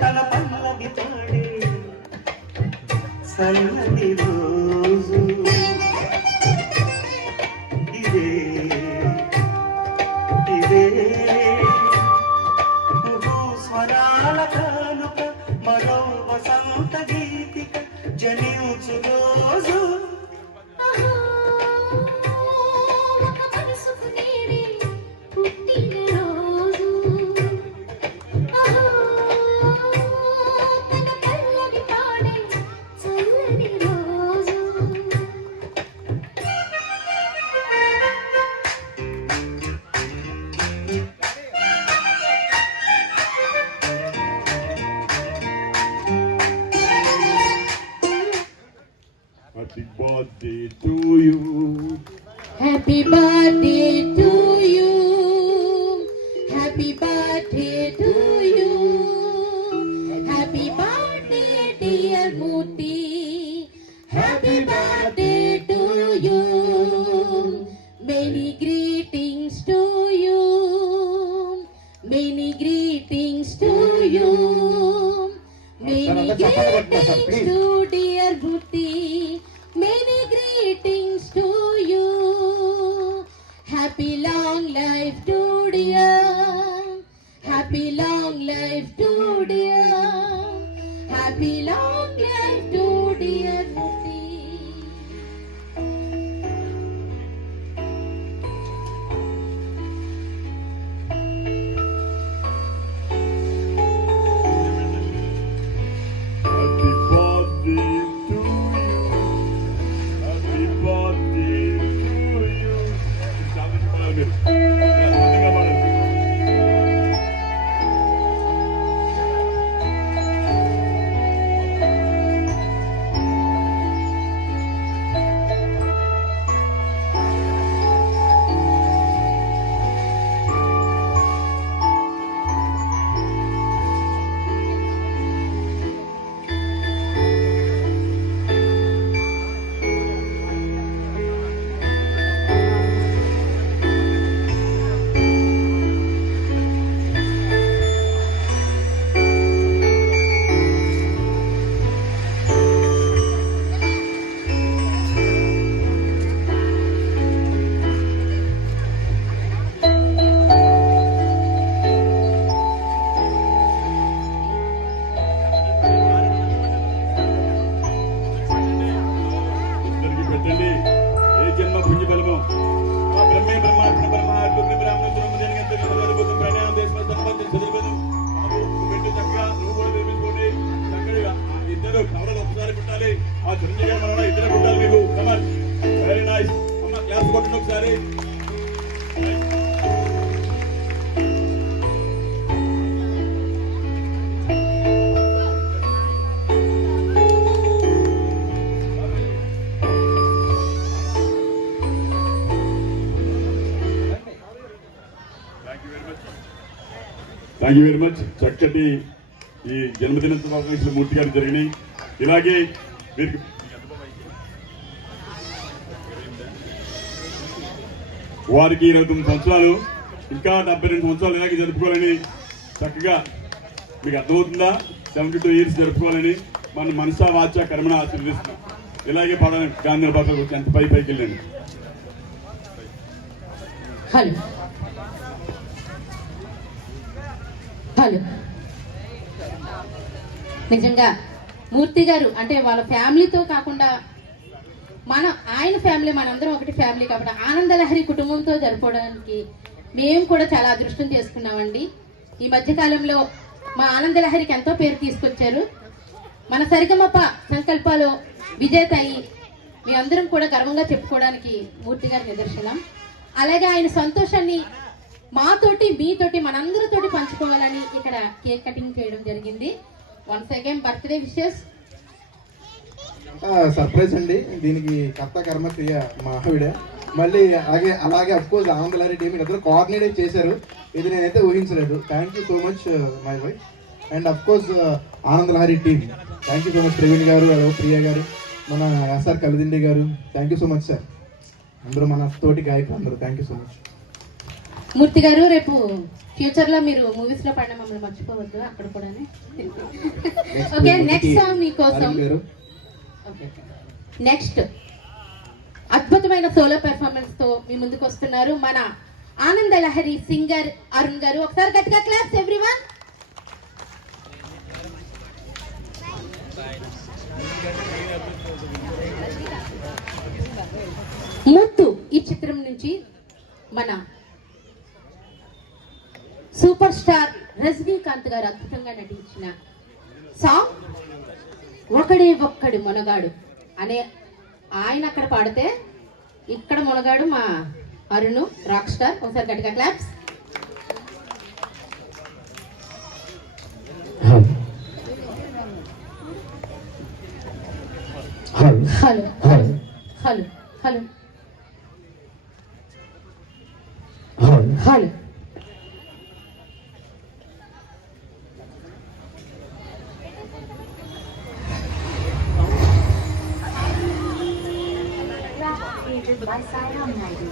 తన పల్లవి పాడే సన్నని రోజు ఇదే ఇదే స్వరాల కానుక మరో వసంత గీతిక జనించు రోజు Happy birthday to you. Happy birthday to you. Happy birthday to you. Happy birthday dear Murthy. Happy birthday to you. Many greetings to you. Many greetings to you. Many greetings to dear Murthy. Many greetings to you. Happy long life to dear. Happy long life to dear. Happy long life to dear Murthy. Happy birthday to you. Happy birthday to you. ఇద్దరికి పెట్టండి ఏ జన్మ పుణ్య ఫలము ఆ బ్రహ్మే బ్రహ్మాత్మ బ్రహ్మాత్మ బ్రహ్మ బ్రహ్మ ప్రణామం దేశం చదివేదు పెట్టు చక్కగా నువ్వు కూడా నిర్మించుకోండి చక్కగా ఇద్దరు కవరలు ఒకసారి పెట్టాలి ఆ చిరంజీవి గారు మన ఇద్దరు పెట్టాలి మీకు కమల్ వెరీ నైస్ అమ్మ క్లాస్ కొట్టండి ఒకసారి థ్యాంక్ యూ వెరీ మచ్ చక్కటి ఈ జన్మదిన శుభాకాంక్షలు మూర్తి గారు జరిగినాయి ఇలాగే వీరికి వారికి 29 సంవత్సరాలు ఇంకా 72 సంవత్సరాలు ఇలాగే జరుపుకోవాలని చక్కగా మీకు అర్థమవుతుందా 72 ఇయర్స్ జరుపుకోవాలని మన మనసా వాచ కర్మణ ఆశీర్వదిస్తున్నాం ఇలాగే పడాలని గాంధీ బాబు ఎంత పైకి వెళ్ళండి హలో హలో నిజంగా మూర్తి గారు అంటే వాళ్ళ ఫ్యామిలీతో కాకుండా ఆయన ఫ్యామిలీ మనందరం ఒకటి ఫ్యామిలీ కాబట్టి ఆనందలహరి కుటుంబంతో జరుపుకోవడానికి మేము కూడా చాలా అదృష్టం చేసుకున్నామండి. ఈ మధ్యకాలంలో మా ఆనందలహరికి ఎంతో పేరు తీసుకొచ్చారు. మన సరిగమప సంకల్పాలు విజేత అయి మీ అందరం కూడా గర్వంగా చెప్పుకోవడానికి మూర్తి గారి నిదర్శనం. అలాగే ఆయన సంతోషాన్ని మాతోటి మీతోటి మనందరితోటి పంచుకోవాలని ఇక్కడ కేక్ కటింగ్ చేయడం జరిగింది. Once again birthday wishes. Surprise అండి, దీనికి కర్త కర్మ క్రియ మా ఆవిడ. మళ్ళీ అలాగే అఫ్కోర్స్ ఆనందలహరి టీం ఇద్దరు కోఆర్డినేట్ చేశారు. ఇది నేనైతే ఊహించలేదు. Thank you so much my wife and of course Ananda Lahari team. Thank you so much Praveen గారు, ప్రియ గారు, మన ఎస్ఆర్ కలిదిండి గారు. Thank you so much sir. అందరూ మన తోటి గాయకులు అందరూ థ్యాంక్ యూ సో మచ్. మూర్తి గారు రేపు ఫ్యూచర్ లో మీరు మూవీస్ లో పడిన మమ్మల్ని మర్చిపోవద్దు అక్కడ కూడా. ఓకే, నెక్స్ట్ సాంగ్ మీకోసం. నెక్స్ట్ అద్భుతమైన సోలో పెర్ఫార్మెన్స్ తో మీ ముందుకు వస్తున్నారు మన ఆనంద లహరి సింగర్ అరుణ్ గారు. ఒకసారి గట్టిగా క్లాప్స్ ఎవ్రీవన్. ముత్తు ఈ చిత్రం నుంచి మన సూపర్ స్టార్ రజనీకాంత్ గారు అద్భుతంగా నటించిన సాంగ్ ఒకడే ఒక్కడు మొనగాడు అనే ఆయన అక్కడ పాడితే ఇక్కడ మొనగాడు మా అరుణ్ రాక్ స్టార్. ఒకసారి గట్టిగా claps. Hello hello hello hello hello. by Siam Naidu.